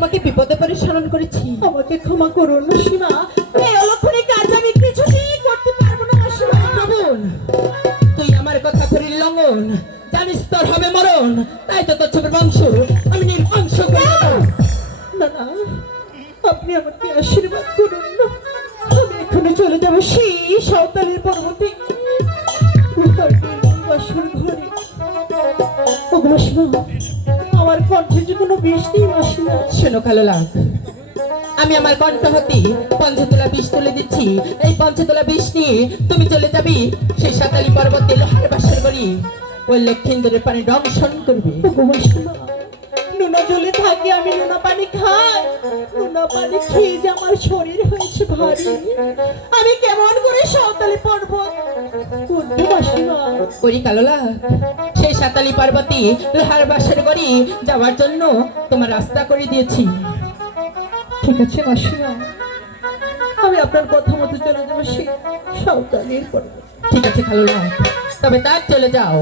তোমাকে বিপদে পরিচালন করেছি। আমাকে ক্ষমা করুন মাসিমা, এই অলক্ষণে কাজ আমি কিছুতেই করতে পারবো না মাসিমা। প্রবণ, তুই আমার কথা করিল লঙ্ঘন, জানিস তোর হবে মরণ, তাই তো তোর ছোট বংশ আমি নির্বংশ করে দেব। না না, আপনি আমাকে আশীর্বাদ করুন না, আমি এখনই চলে যাবো সেই সাঁওতালের পর্বতে বাসর ঘরে। ও মাসিমা, আমার কণ্ঠে যে কোনো বিষ নেই মাসিমা। শোনো কালো লাগ, আমি আমার কণ্ঠ হতে পঞ্চতলা বিষ তুলে দিচ্ছি। এই পঞ্চতলা বিষ নিয়ে তুমি চলে যাবি সেই সাতালি পর্বতে লোহার বাসর করি, ওই লক্ষিন্দরের পানি দংশন করবে। ও মাসিমা, নোনা জলে থাকে, আমি নোনা পানি খাই, নোনা পানি খেয়ে যে আমার শরীর হয়েছে ভারী, আমি কেমন করে সাঁওতালি পর্বত উঠবো মাসিমা? ওই কালো লাগ, সেই সাতালি পর্বতে লোহার বাসর করি যাওয়ার জন্য তোমার রাস্তা করে দিয়েছি। ঠিক আছে মাসিমা, আমি আপনার কথা মতো চলে যাবো সেই সাঁওতালির পর্বত। ঠিক আছে কালো লাগ, তবে তার চলে যাও।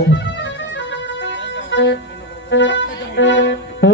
ও